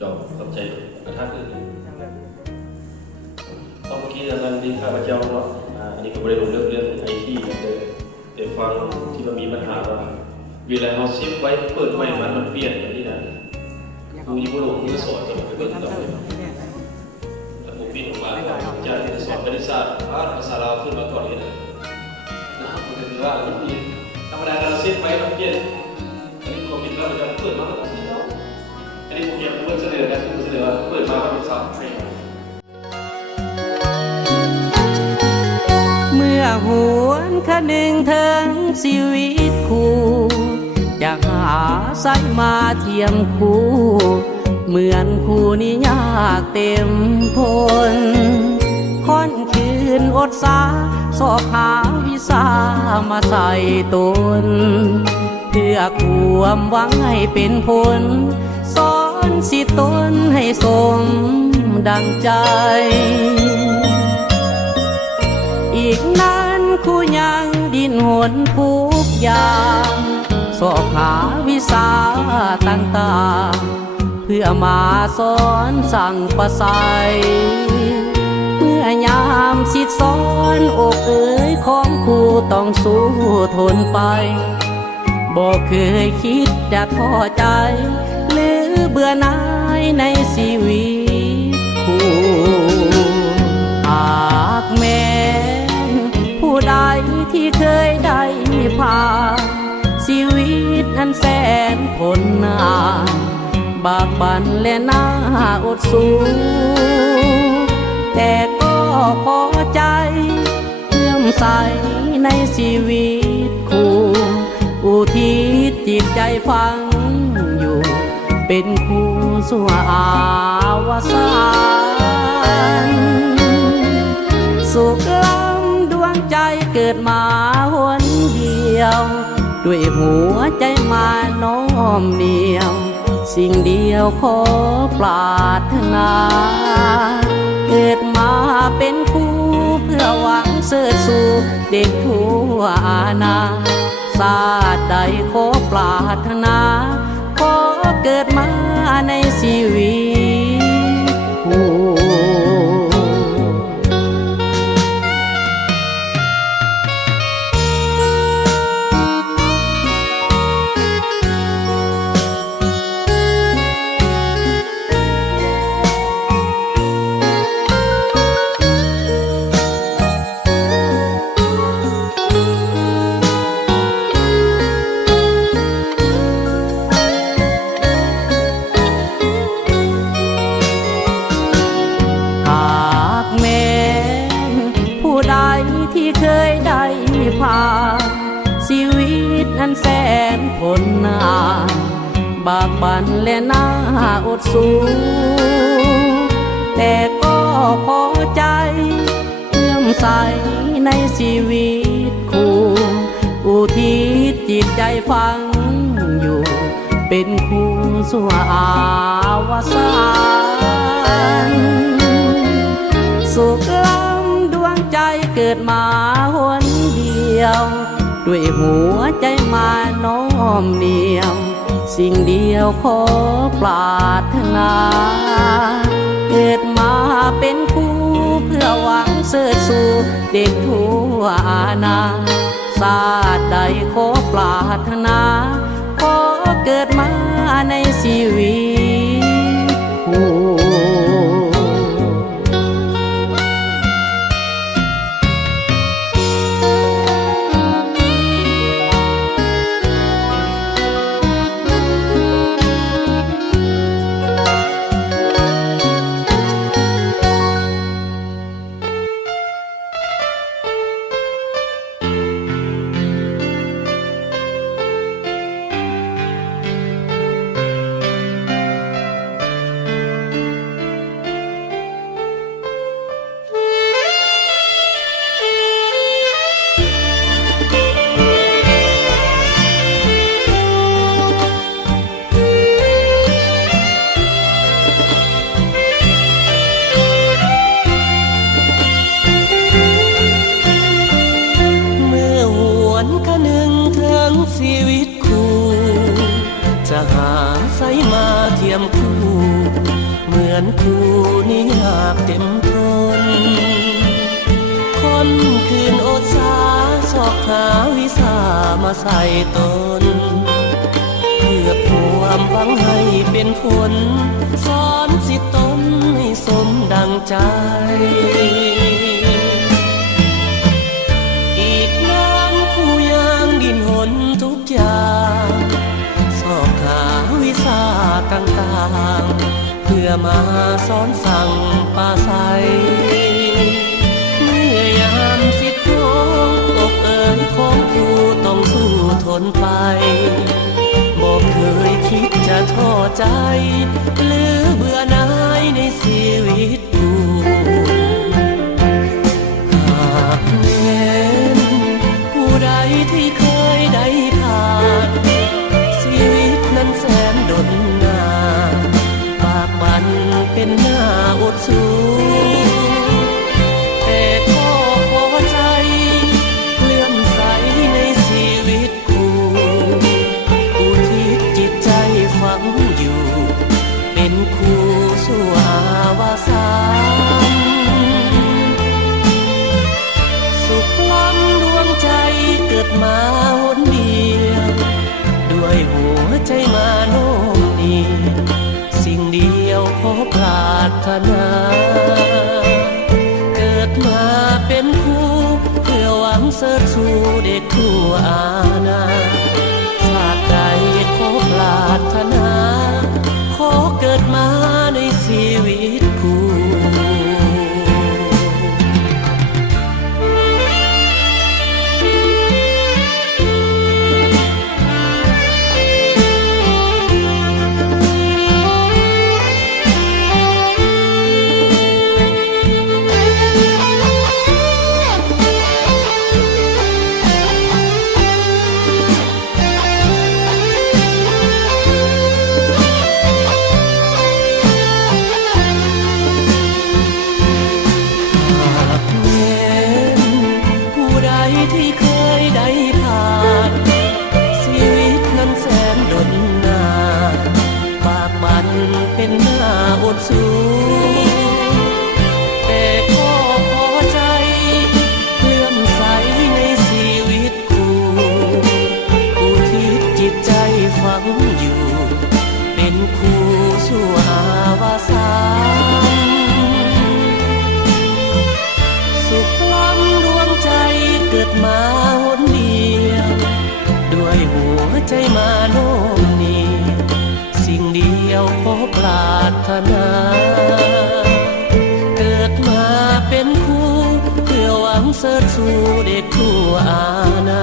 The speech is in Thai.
จอบกับใจกระทั่งอื่นตอนเมื่อกี้นั้นที่ข้าพเจ้าเนาะอันนี้ก็ไม่ได้ลงเรื่องไอทีนะแต่ฟังที่มันมีปัญหาว่าเวลาเราซิปไว้เปิดไว้มันเปลี่ยนแบบนี้นะกูยิ่งไม่รู้กูสอนจะไปเปิดต่อแต่ผมปีนออกมาอาจารย์ที่สอนคณิตศาสตร์ภาษาลาวขึ้นมาก่อนนี้นะครับมันคือว่ามันมีธรรมดาเราซิปไว้มันเปลี่ยนอันนี้ผมคิดว่าเราจะเปิดมาแล้วอันนี้ผมอยากเปิดเสนอนะเสนอว่าเปิดมาเป็นสามให้เมื่อหวนคะนึงถึงชีวิตคู่อยากหาสายมาเทียมคู่เหมือนคู่นี้ยากเต็มพ้นค่อนคืนอดสาสอบหาวิสามาใส่ตนเพื่อความหวังให้เป็นผลสอนสิตนให้สมดังใจอีกนั้นคู่ยังดิ้นหนทุกอย่างสอบหาวิสาต่างๆเพื่อมาสอนสั่งประสายเมื่อยามสิสอนอกเอ๋ยของครูต้องสู้ทนไปบอกเคยคิดจะท้อใจหรือเบื่อหน่ายในชีวิตคู่หากแม้ผู้ใดที่เคยได้ผ่านชีวิตนั้นแสนทนนานบากบั่นและน่าอดสู้แต่ก็พอใจเลื่อมใสในชีวิตคู่อุทิศจิตใจฟังอยู่เป็นคู่สู่อาวสานสุขล้ำดวงใจเกิดมาหนเดียวด้วยหัวใจมาน้อมเนียมสิ่งเดียวขอปรารถนาเกิดมาเป็นคู่เพื่อหวังเสิร์ชสู่เด็กทั่วอาณาศาสตร์ใดขอปรารถนาขอเกิดมาในชีวิตคู่ที่เคยได้ผ่านชีวิตนั้นแสนทนนานบากบั่นและน่าอดสู้แต่ก็พอใจเลื่อมใสในชีวิตคู่อุทิศจิตใจฟังอยู่เป็นคู่สู่อาวสานสุขล้ำดวงใจเกิดมาหนเดียวด้วยหัวใจมาน้อมเนียมสิ่งเดียวขอปรารถนาเกิดมาเป็นคู่เพื่อหวังเสิร์ชสู่เด็กทั่วอาณาศาสตร์ใดขอปรารถนาขอเกิดมาในชีวิตคู่ชีวิตคู่จะหาสายมาเทียมคู่ อนคู่นี้อยากเต็มทนคนคืนอดสาสอกหาวิสามาใส่ตนเพื่อความหวังให้เป็นผลสอนสิตนให้สมดังใจอีกนานผู้ยังดินหนทุกอย่างสอบหาวิชาต่างๆเพื่อมาสอนสั่งป่าใสเมื่อยามสิทธิ์ของอกเอ๋ยของผู้ต้องสู้ทนไปบอกเคยคิดจะท้อใจหรือเบื่อหน่ายในชีวิตผู้หากแม้นผู้ใดที่เคยได้ผ่านชีวิตนั้นแสนดนนานปากบันเป็นหน้าอดสู้แต่ก็พอใจเลื่อมใสในชีวิตคู่อุทิศจิตใจฝังอยู่เป็นคู่สู่อาวสานสุขล้ำดวงใจเกิดมาหนเดียวด้วยหัวใจมาโน้มเนียมสิ่งเดียวขอปรารถนาเกิดมาเป็นคู่เพื่อหวังเสริฐสู่เด็กทั่วอาณาชาติใดขอปรารถนาขอเกิดมาในชีวิตคู่ ใจมาโน้มนีสิ่งเดียวขอปรารถนาเกิดมาเป็นคู่เพื่อหวังเสริฐสู่เด็กทั่วอาณา